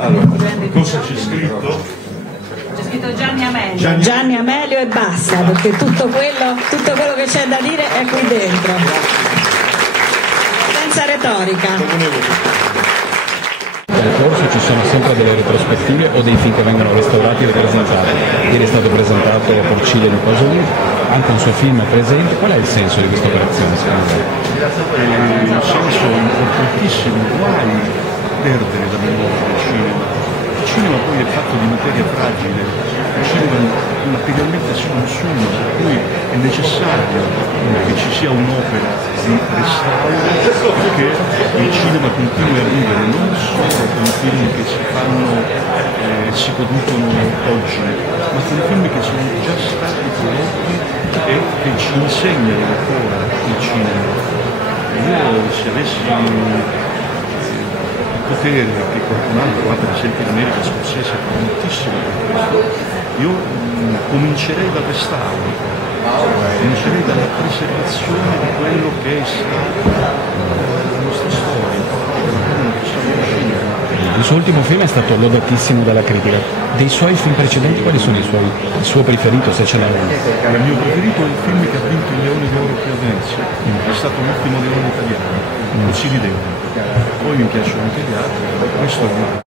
Allora, cosa c'è scritto? C'è scritto Gianni Amelio. Gianni Amelio e basta, perché tutto quello che c'è da dire è qui dentro. Senza retorica. Nel corso ci sono sempre delle retrospettive o dei film che vengono restaurati e ripresentati. Ieri è stato presentato Porcile di Pasolini, anche un suo film è presente. Qual è il senso di questa operazione secondo lei? Il senso è importantissimo, guai perdere la memoria del cinema. Il cinema poi è fatto di materia fragile, il cinema materialmente si consuma, per cui è necessario che ci sia un'opera di restauro perché il cinema continui a vivere non solo con i film che si fanno, si producono oggi, ma con i film che sono già stati prodotti e che ci insegnano ancora il cinema. Io se avessi potere che qualcun altro ha, per esempio in America Scorsese fa moltissimo per questo, io comincerei dal restauro, comincerei dalla preservazione di quello che è stato la nostra storia, della quale non possiamo uscire. Il suo ultimo film è stato lodatissimo dalla critica. Dei suoi film precedenti quali sono il suo preferito, se ce n'è uno? Il mio preferito è il film che ha vinto il Leone d'Oro qui a Venezia, è stato l'ultimo leone italiano, Così di Leone. Poi mi piacciono anche gli altri, questo è il mio